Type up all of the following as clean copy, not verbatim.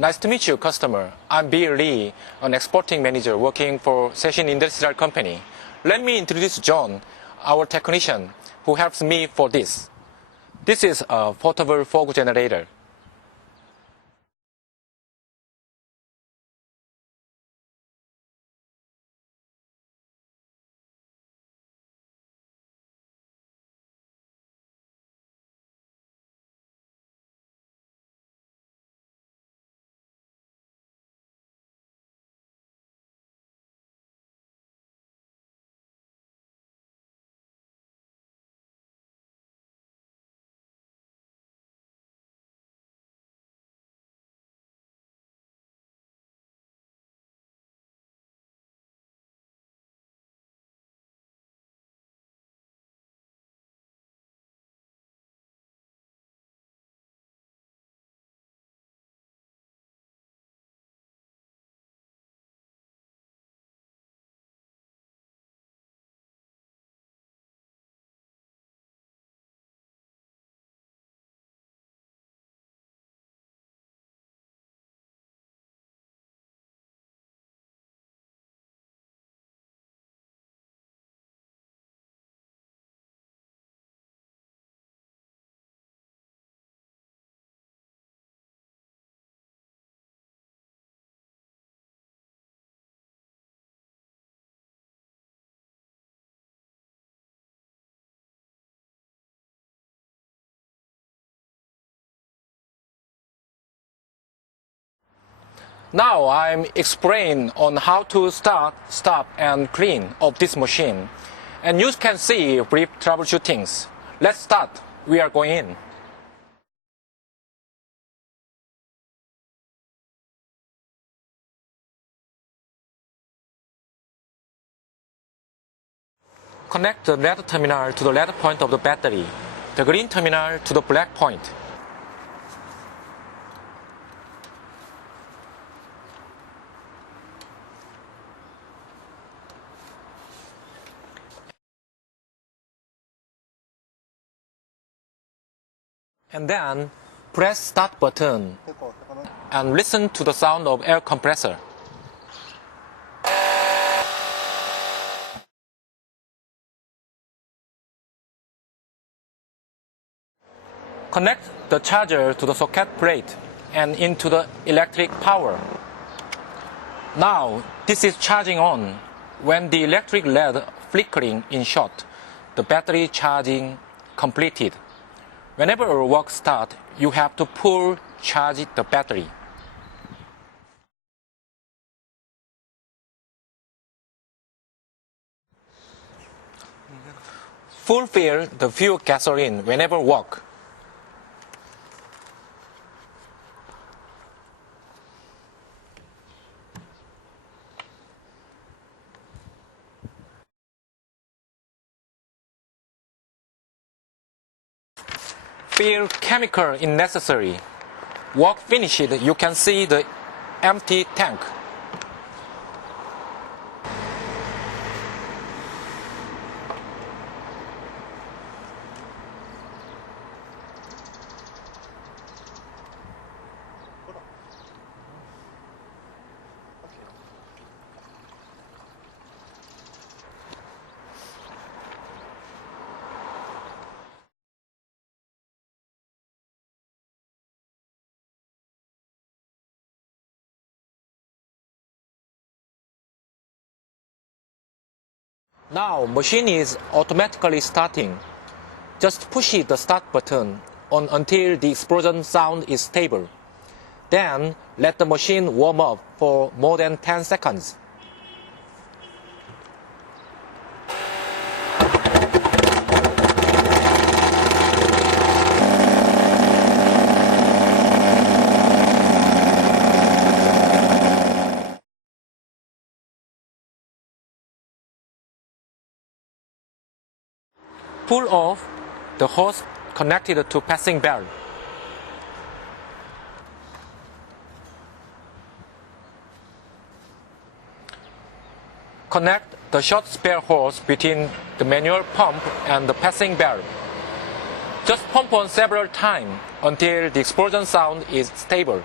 Nice to meet you, customer. I'm Bill Lee, an exporting manager working for Session Industrial Company. Let me introduce John, our technician, who helps me for this. This is a portable fog generator. Now I'm explain on how to start, stop, and clean of this machine. And you can see brief troubleshootings. Let's start. We are going in. Connect the red terminal to the red point of the battery, the green terminal to the black point. And then press start button and listen to the sound of air compressor. Connect the charger to the socket plate and into the electric power. Now this is charging on. When the electric LED flickering in short, the battery charging completed. Whenever work starts, you have to full charge the battery. Fulfill the fuel gasoline whenever work. Fill chemical if necessary. Work finished, you can see the empty tank. Now machine is automatically starting. Just push the start button on until the explosion sound is stable. Then let the machine warm up for more than 10 seconds. Pull off the hose connected to passing belt. Connect the short spare hose between the manual pump and the passing belt. Just pump on several times until the explosion sound is stable.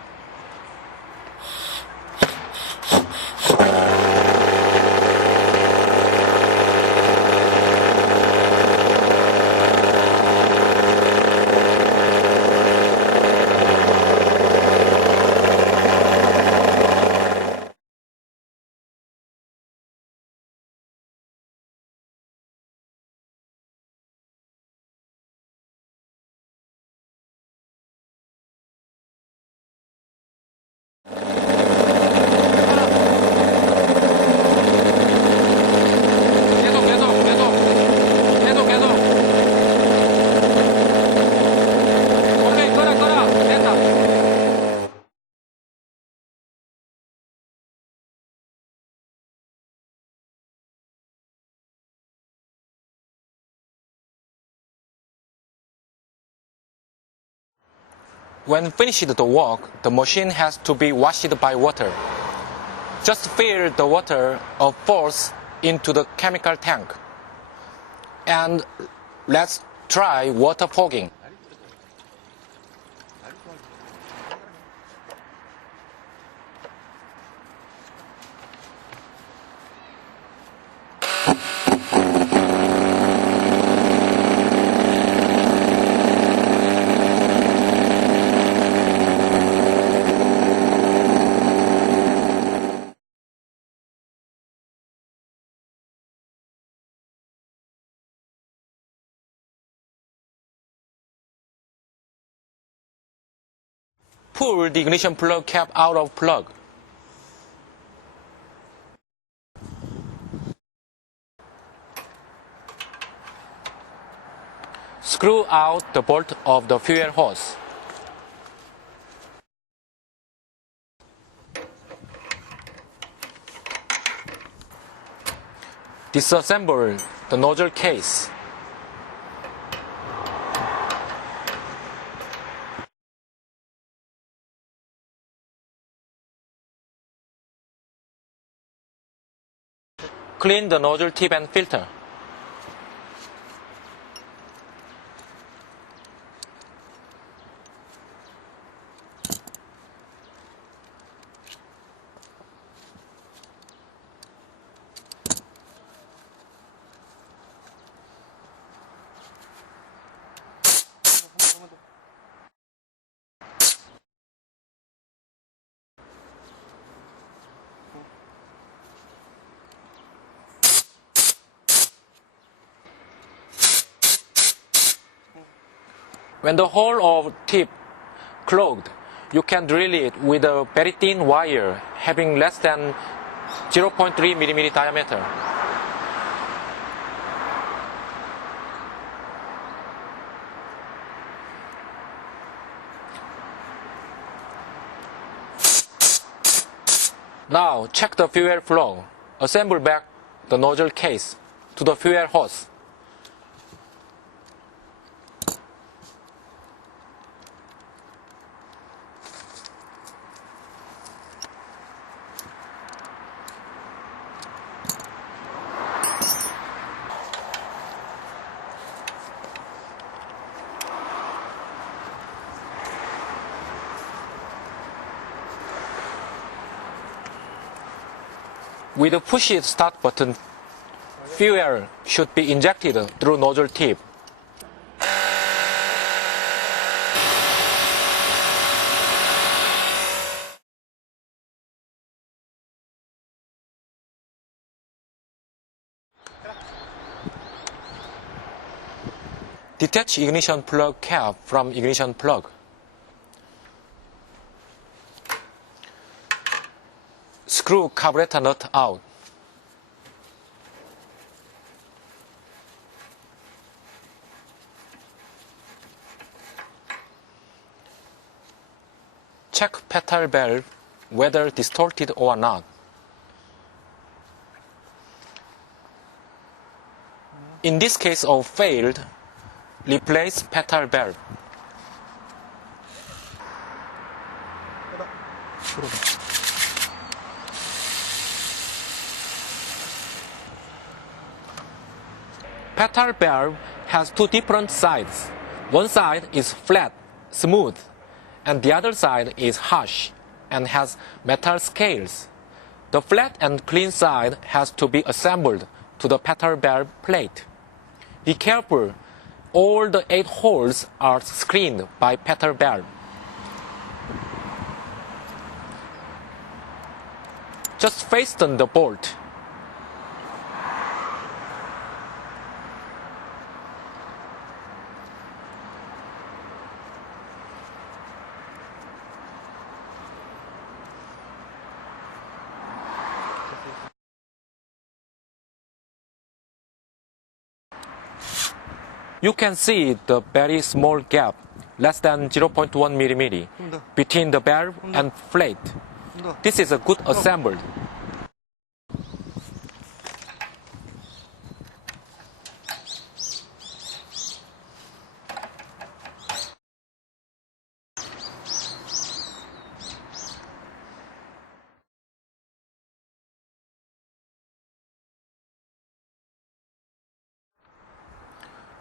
When finished the work, the machine has to be washed by water. Just fill the water of force into the chemical tank. And let's try water fogging. Pull the ignition plug cap out of plug. Screw out the bolt of the fuel hose. Disassemble the nozzle case. Clean the nozzle tip and filter. When the hole of tip clogged, you can drill it with a very thin wire having less than 0.3 mm diameter. Now check the fuel flow. Assemble back the nozzle case to the fuel hose. With the push it start button, fuel should be injected through nozzle tip. Detach ignition plug cap from ignition plug. Screw carburetor nut out. Check petal valve whether distorted or not. In this case of failed, replace petal valve. Petal valve has two different sides. One side is flat, smooth, and the other side is harsh and has metal scales. The flat and clean side has to be assembled to the petal valve plate. Be careful, all the 8 holes are screened by petal valve. Just fasten the bolt. You can see the very small gap, less than 0.1 mm, between the valve and plate. This is a good assembled.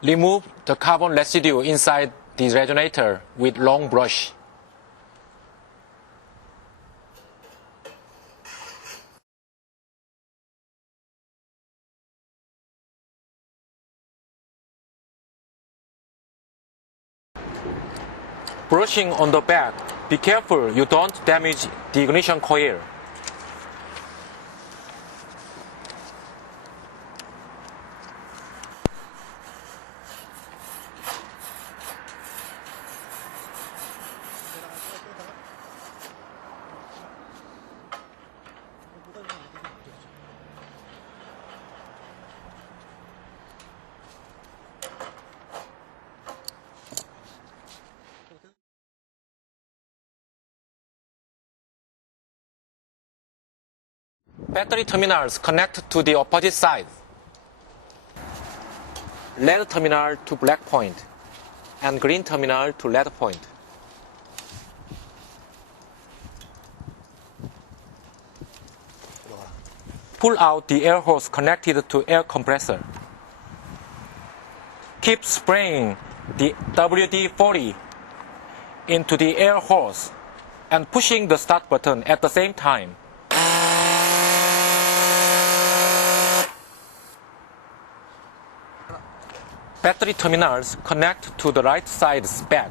Remove the carbon residue inside the resonator with long brush. Brushing on the back, be careful you don't damage the ignition coil. Battery terminals connect to the opposite side. Red terminal to black point and green terminal to red point. Pull out the air hose connected to air compressor. Keep spraying the WD-40 into the air hose and pushing the start button at the same time. Battery terminals connect to the right side back.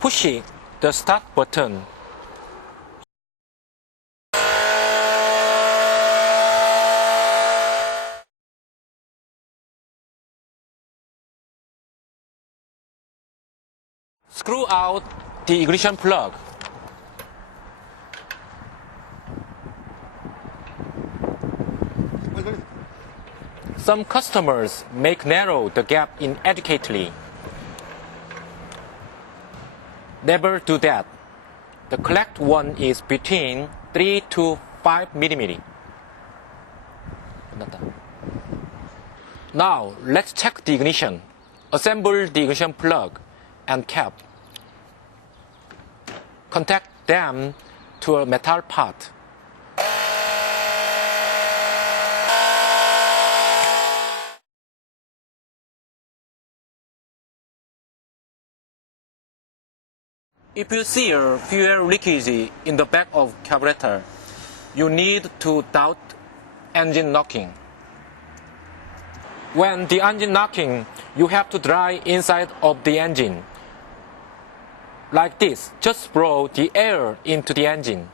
Pushing the start button. Screw out the ignition plug. Some customers make narrow the gap inadequately. Never do that. The correct one is between 3 to 5 millimeters. Now, let's check the ignition. Assemble the ignition plug and cap. Contact them to a metal part. If you see a fuel leakage in the back of carburetor, you need to doubt engine knocking. When the engine knocking, you have to dry inside of the engine. Like this, just blow the air into the engine.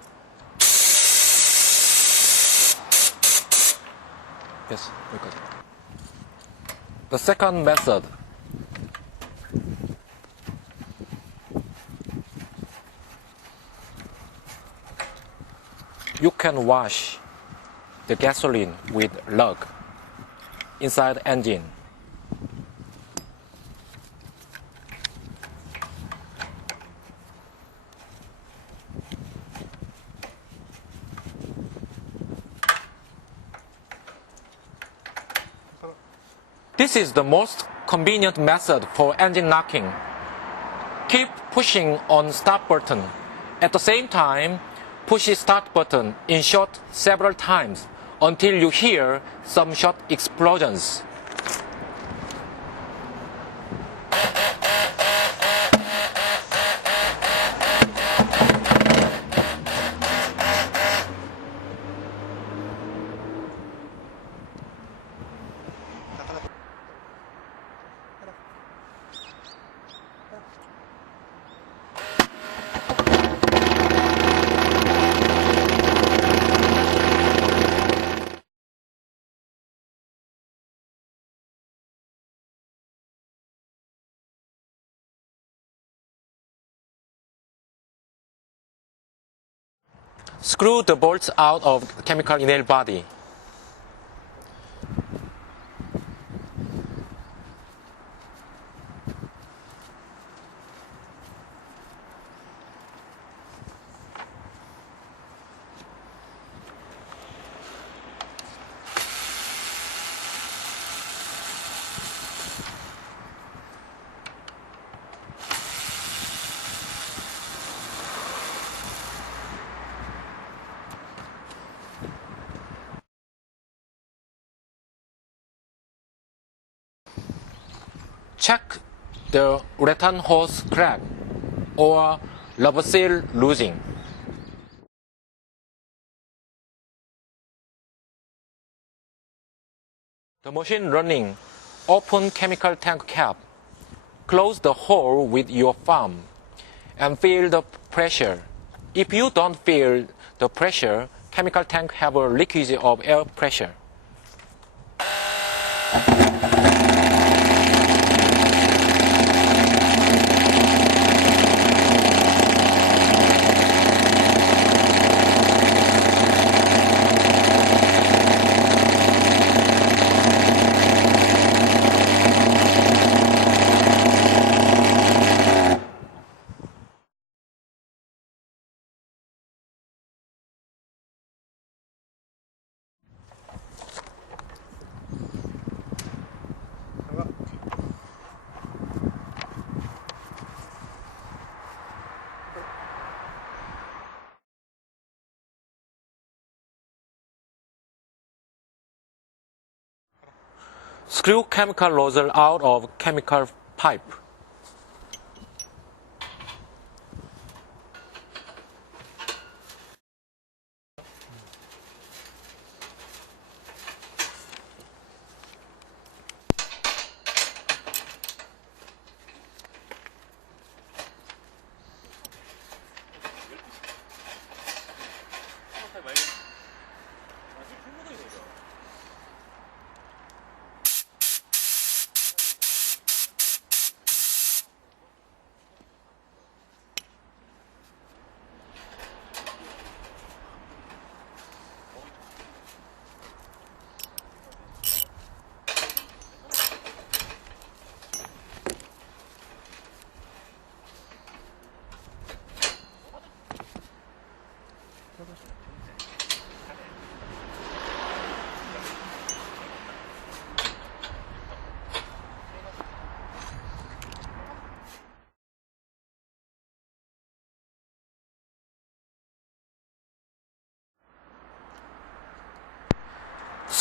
Yes, 여기까지. The second method. You can wash the gasoline with lug inside the engine. This is the most convenient method for engine knocking. Keep pushing on start button. At the same time, push the start button in short several times until you hear some short explosions. Screw the bolts out of the chemical nail body. check the rattan hose crack or rubber seal losing. The machine running, open chemical tank cap. Close the hole with your thumb and feel the pressure. If you don't feel the pressure, chemical tank have a leakage of air pressure. Screw chemical nozzle out of chemical pipe.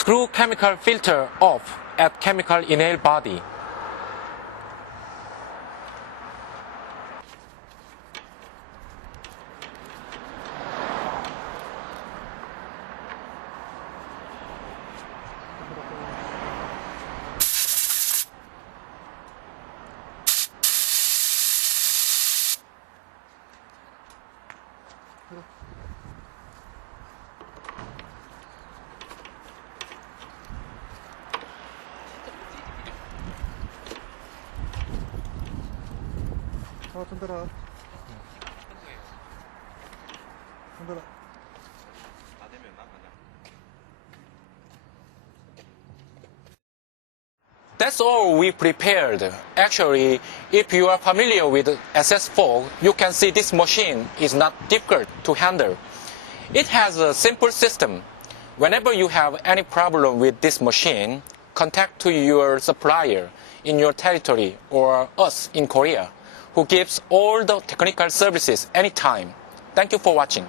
Screw chemical filter off at chemical inhale body. 손들어. 손들어. That's all we prepared. Actually, if you are familiar with SS4, you can see this machine is not difficult to handle. It has a simple system. Whenever you have any problem with this machine, contact to your supplier in your territory or us in Korea, who gives all the technical services anytime. Thank you for watching.